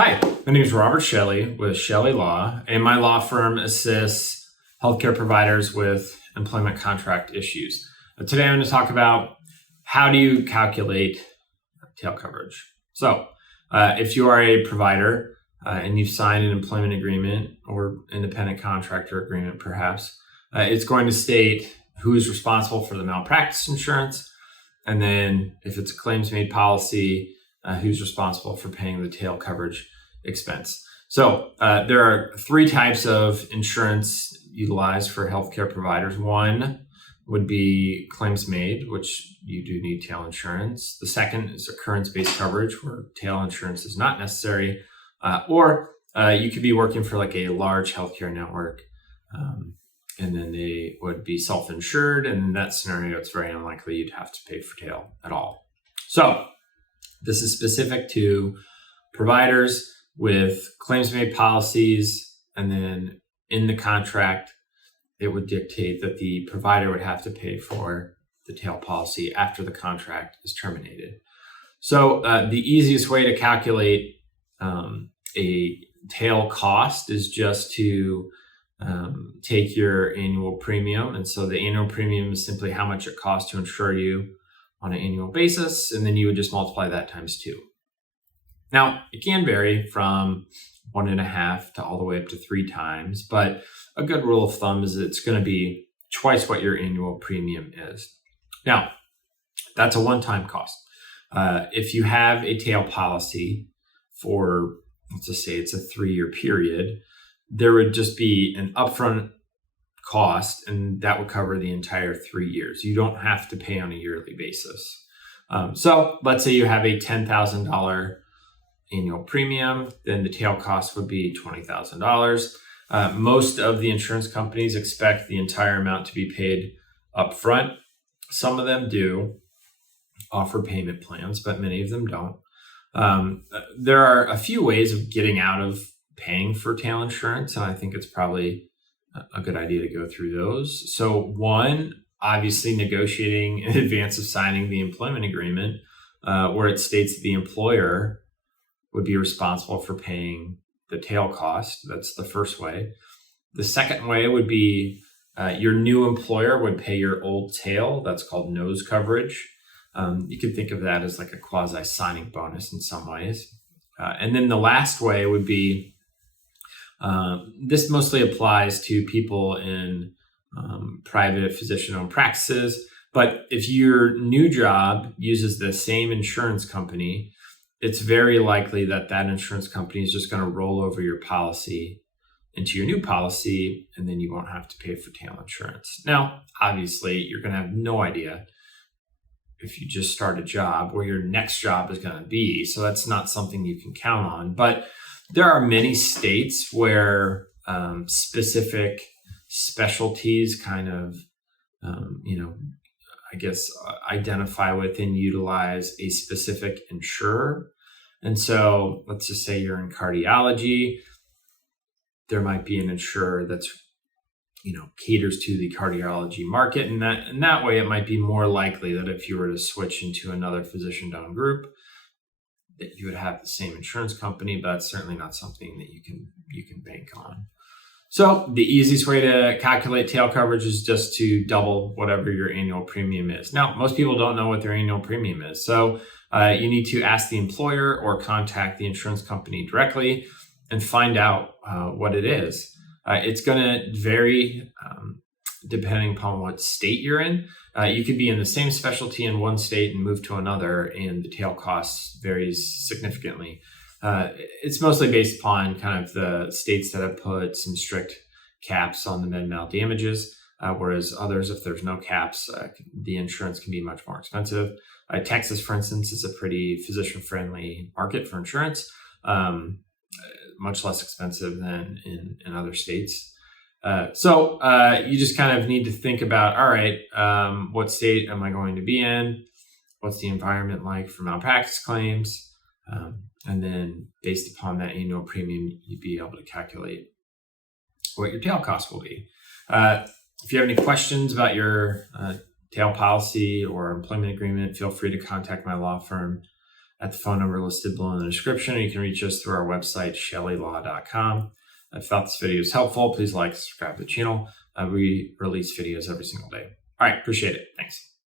Hi, my name is Robert Shelley with Shelley Law, and my law firm assists healthcare providers with employment contract issues. Today I'm going to talk about how do you calculate tail coverage. So, if you are a provider and you've signed an employment agreement or independent contractor agreement perhaps, it's going to state who is responsible for the malpractice insurance, and then if it's a claims-made policy, who's responsible for paying the tail coverage expense. So there are three types of insurance utilized for healthcare providers. One would be claims-made, which you do need tail insurance. The second is occurrence-based coverage, where tail insurance is not necessary. Or you could be working for like a large healthcare network, and then they would be self-insured. And in that scenario, it's very unlikely you'd have to pay for tail at all. So this is specific to providers with claims-made policies, and then in the contract, it would dictate that the provider would have to pay for the tail policy after the contract is terminated. So the easiest way to calculate a tail cost is just to take your annual premium. And so the annual premium is simply how much it costs to insure you on an annual basis, and then you would just multiply that times 2. Now, it can vary from 1.5 to all the way up to 3 times, but a good rule of thumb is it's going to be twice what your annual premium is. Now, that's a one-time cost. If you have a tail policy for, let's just say it's a 3-year period, there would just be an upfront cost, and that would cover the entire 3 years. You don't have to pay on a yearly basis. So let's say you have a $10,000 annual premium, then the tail cost would be $20,000. Most of the insurance companies expect the entire amount to be paid upfront. Some of them do offer payment plans, but many of them don't. There are a few ways of getting out of paying for tail insurance, and I think it's probably a good idea to go through those. So one, obviously negotiating in advance of signing the employment agreement, where it states that the employer would be responsible for paying the tail cost. That's the first way. The second way would be your new employer would pay your old tail. That's called nose coverage. You could think of that as like a quasi signing bonus in some ways. And then the last way would be, this mostly applies to people in private physician-owned practices. But if your new job uses the same insurance company, it's very likely that that insurance company is just going to roll over your policy into your new policy, and then you won't have to pay for tail insurance. Now, obviously, you're going to have no idea if you just start a job where your next job is going to be. So that's not something you can count on. But there are many states where specific specialties kind of, identify with and utilize a specific insurer. And so let's just say you're in cardiology. There might be an insurer that's, caters to the cardiology market. And that way, it might be more likely that if you were to switch into another physician-owned group, that you would have the same insurance company, but it's certainly not something that you can bank on. So the easiest way to calculate tail coverage is just to double whatever your annual premium is. Now, most people don't know what their annual premium is. So you need to ask the employer or contact the insurance company directly and find out what it is. It's going to vary depending upon what state you're in. You could be in the same specialty in one state and move to another, and the tail cost varies significantly. It's mostly based upon kind of the states that have put some strict caps on the med-mal damages, whereas others, if there's no caps, the insurance can be much more expensive. Texas, for instance, is a pretty physician-friendly market for insurance, much less expensive than in other states. So you just kind of need to think about, all right, what state am I going to be in? What's the environment like for malpractice claims? And then based upon that annual premium, you'd be able to calculate what your tail cost will be. If you have any questions about your tail policy or employment agreement, feel free to contact my law firm. at the phone number listed below in the description, or you can reach us through our website, shelleylaw.com. If you thought this video was helpful, please like, subscribe to the channel. We release videos every single day. All right, appreciate it. Thanks.